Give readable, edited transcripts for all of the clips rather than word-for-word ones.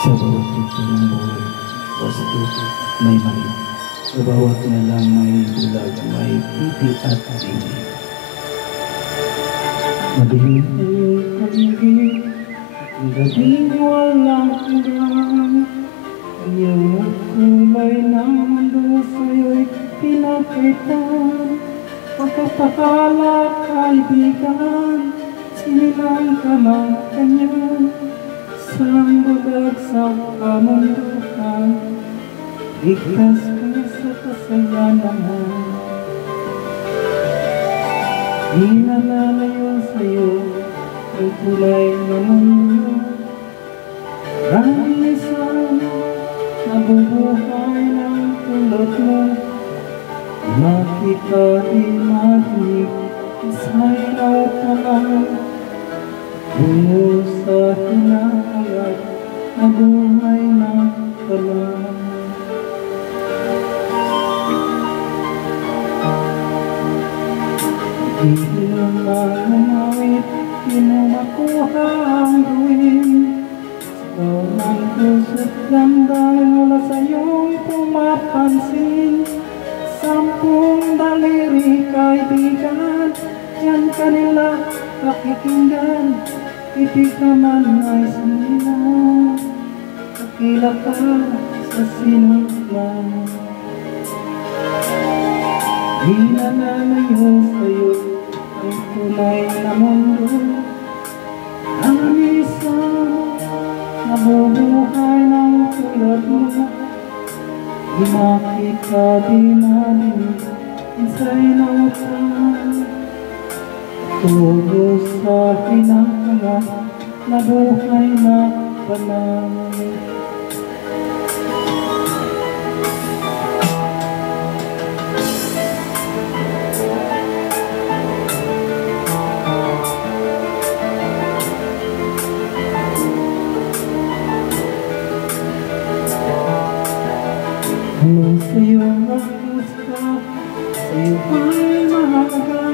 Sa bawat yugto ng buhay, wasto, may mali. Sa bawat nilang may bulag, may pipi at tingin. Madilim na iyong paligid, ang gabing walang hanggan. Ang iyong kulay ng mundo sa'yo'y pinakitan. Pagkapakala, kaibigan, sinilang ka ng kanyan. Sang bulag sa kamundukan, ligtas ka sa kasalanan. Di nalalayo sa'yo ang kulay na mundo. Marami isang nabubuhay ng tulad mo. Makita di marinig, isa'y nautalang. Bungo sa hinahangat na buhay na palang. Di lang umawit, di mo makuha ang gawin. Ikaw ng puso't damdamin mula sa'yong pumapansin. Sampung daliri kaibigan, yan kanila pakikinggan. Ibig naman ay sinilang, kakila ka sa sinungan. Di nalalayo sa'yo ang tunay na mundo. Ang isang nabubuhay ng tulad mo. Di makita, di marinig, isa'y nautang. Tulo sa hinahangat na buhay na palang. Kung sa'yo mahus ka, sa'yo ay mahalaga.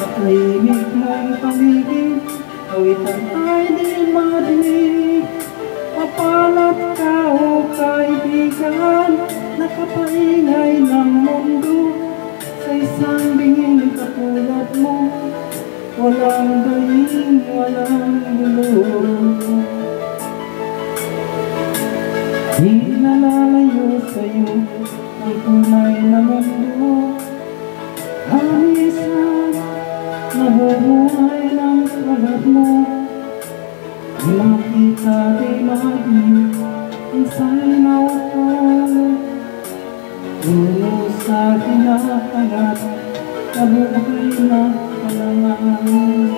Katahimik mong paligid, kawitan ay di madinig. Papalat ka o kaibigan, nakapaingay ng mundo. Sa isang binging katulad mo, walang daing, walang gulo. Di nalalayo sa'yo ang tunay na mundo. Ang isang nabubuhay ng tulad mo. Di makita, di marinig, isa'y nautang. Tulo sa hinahangat na buhay na palangan.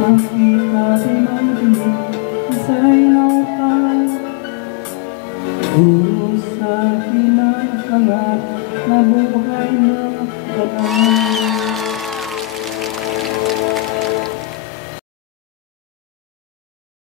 Makita, di marinig, isa'y nautang. Tulo sa hinahangat na buhay na palangan.